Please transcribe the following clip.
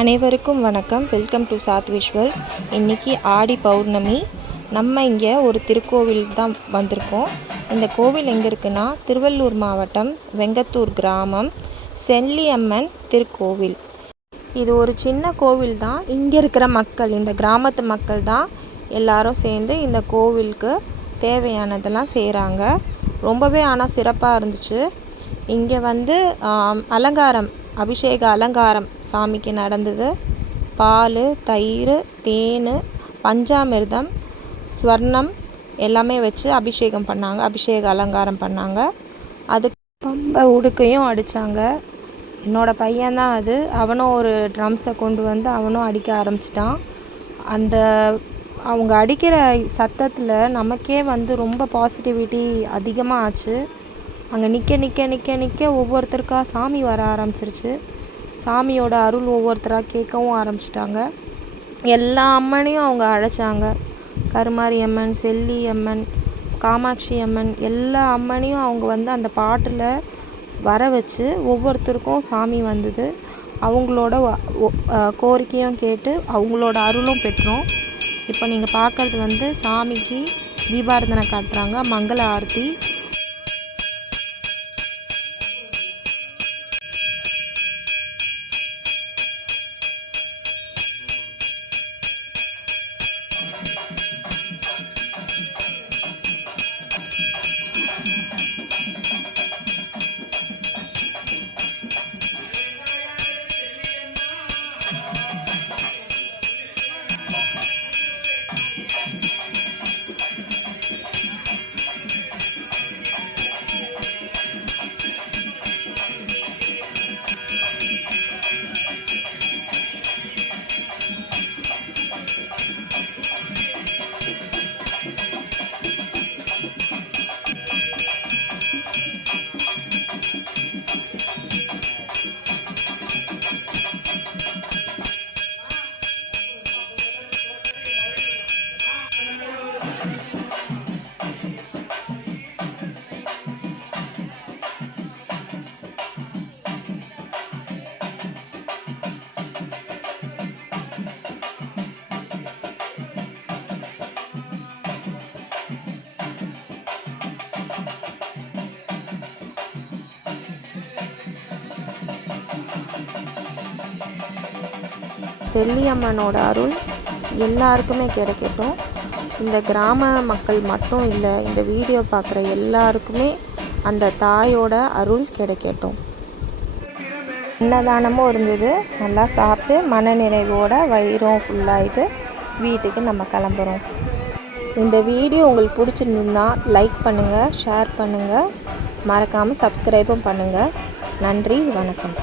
அனைவருக்கும் வணக்கம். Welcome to Saath visual. இன்றைக்கி ஆடி பௌர்ணமி. நம்ம இங்கே ஒரு திருக்கோவில் தான் வந்திருக்கோம். இந்த கோவில் எங்கே இருக்குன்னா திருவள்ளூர் மாவட்டம் வெங்கத்தூர் கிராமம் செல்லியம்மன் திருக்கோவில். இது ஒரு சின்ன கோவில் தான். இங்கே இருக்கிற மக்கள், இந்த கிராமத்து மக்கள் தான் எல்லாரும் சேர்ந்து இந்த கோவிலுக்கு தேவையானதெல்லாம் செய்கிறாங்க. ரொம்பவே ஆனால் சிறப்பாக இருந்துச்சு. இங்கே அலங்காரம், அபிஷேக அலங்காரம் சாமிக்கு நடந்தது. பால், தயிர், தேன், பஞ்சாமிர்தம், ஸ்வர்ணம் எல்லாமே வச்சு அபிஷேகம் பண்ணாங்க, அபிஷேக அலங்காரம் பண்ணாங்க. அதுக்கு பம்பை உடுக்கையும் அடித்தாங்க. என்னோடய பையன்தான் அது. அவனும் ஒரு ட்ரம்ஸை கொண்டு வந்து அவனும் அடிக்க ஆரம்பிச்சிட்டான். அவங்க அடிக்கிற சத்தத்தில் நமக்கே ரொம்ப பாசிட்டிவிட்டி அதிகமாக ஆச்சு. அங்கே நிற்க நிற்க நிற்க நிற்க ஒவ்வொருத்தருக்கா சாமி வர ஆரம்பிச்சிருச்சு. சாமியோட அருள் ஒவ்வொருத்தராக கேட்கவும் ஆரம்பிச்சிட்டாங்க. எல்லா அம்மனையும் அவங்க அழைச்சாங்க. கருமாரி அம்மன், செல்லி அம்மன், காமாட்சி அம்மன், எல்லா அம்மனையும் அவங்க அந்த பாட்டில் வர வச்சு ஒவ்வொருத்தருக்கும் சாமி வந்தது. அவங்களோட கோரிக்கையும் கேட்டு அவங்களோட அருளும் பெற்றோம். இப்போ நீங்கள் பார்க்குறது சாமிக்கு தீபாராதனை காட்டுறாங்க, மங்கள ஆரத்தி. செல்லியம்மனோட அருள் எல்லாருக்குமே கிடைக்கட்டும். இந்த கிராம மக்கள் மட்டும் இல்லை, இந்த வீடியோ பார்க்குற எல்லாருக்குமே அந்த தாயோட அருள் கிடைக்கட்டும். அன்னதானமும் இருந்தது. நல்லா சாப்பிட்டு மனநிறைவோட வயிறும் ஃபுல்லாகிட்டு வீட்டுக்கு நம்ம கிளம்புறோம். இந்த வீடியோ உங்களுக்கு பிடிச்சிருந்ததுன்னா லைக் பண்ணுங்கள், ஷேர் பண்ணுங்கள், மறக்காமல் சப்ஸ்கிரைபும் பண்ணுங்கள். நன்றி, வணக்கம்.